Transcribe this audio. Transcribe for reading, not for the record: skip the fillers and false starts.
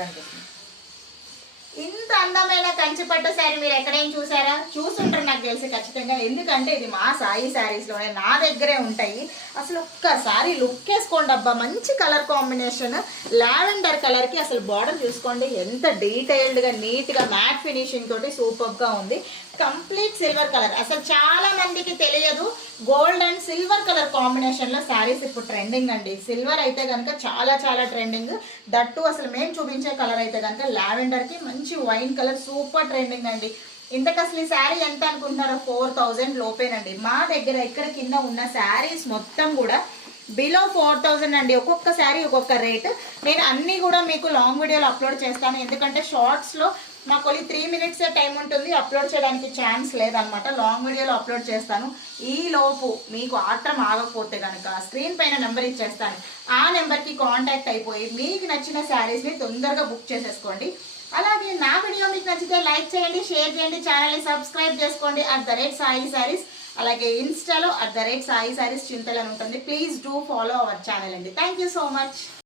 కనిపిస్తుంది. ఇంత అందమైన కంచిపట్టు శారీ మీరు ఎక్కడైనా చూసారా? చూసుంటారు నాకు తెలిసి ఖచ్చితంగా. ఎందుకంటే ఇది మా సాయి శారీస్లోనే నా దగ్గరే ఉంటాయి. అసలు ఒక్కసారి లుక్ వేసుకోండి అబ్బా, మంచి కలర్ కాంబినేషన్. లావెండర్ కలర్కి అసలు బార్డర్ చూసుకోండి ఎంత డీటెయిల్డ్గా నీట్గా మ్యాట్ ఫినిషింగ్ తోటి సూపర్గా ఉంది. Complete silver colour. అసలు చాలా మందికి తెలియదు గోల్డ్ అండ్ సిల్వర్ కలర్ కాంబినేషన్లో శారీస్ ఇప్పుడు ట్రెండింగ్ అండి. సిల్వర్ అయితే కనుక చాలా చాలా ట్రెండింగ్. దట్టు అసలు మేము చూపించే కలర్ అయితే కనుక లావెండర్కి మంచి వైన్ కలర్ సూపర్ ట్రెండింగ్ అండి. ఇంతకు అసలు ఈ శారీ ఎంత అనుకుంటున్నారో 4000 లోపేనండి. మా దగ్గర ఇక్కడ కింద ఉన్న శారీస్ మొత్తం కూడా బిలో 4000 అండి. ఒక్కొక్క శారీ ఒక్కొక్క రేట్. నేను అన్నీ కూడా మీకు లాంగ్ వీడియోలో అప్లోడ్ చేస్తాను. ఎందుకంటే షార్ట్స్లో మాకు ఓన్లీ 3 మినిట్సే టైం ఉంటుంది, అప్లోడ్ చేయడానికి ఛాన్స్ లేదనమాట. లాంగ్ వీడియోలో అప్లోడ్ చేస్తాను. ఈ లోపు మీకు ఆత్రం ఆగకపోతే కనుక స్క్రీన్ పైన నెంబర్ ఇచ్చేస్తాను. ఆ నెంబర్కి కాంటాక్ట్ అయిపోయి మీకు నచ్చిన శారీస్ని తొందరగా బుక్ చేసేసుకోండి. అలాగే నా వీడియో మీకు నచ్చితే లైక్ చేయండి, షేర్ చేయండి, ఛానల్ని సబ్స్క్రైబ్ చేసుకోండి. @సాయి శారీస్. అలాగే ఇన్స్టాలో @సాయి శారీస్ చింతలు అని ఉంటుంది. Please do follow our channel అండి. Thank you so much.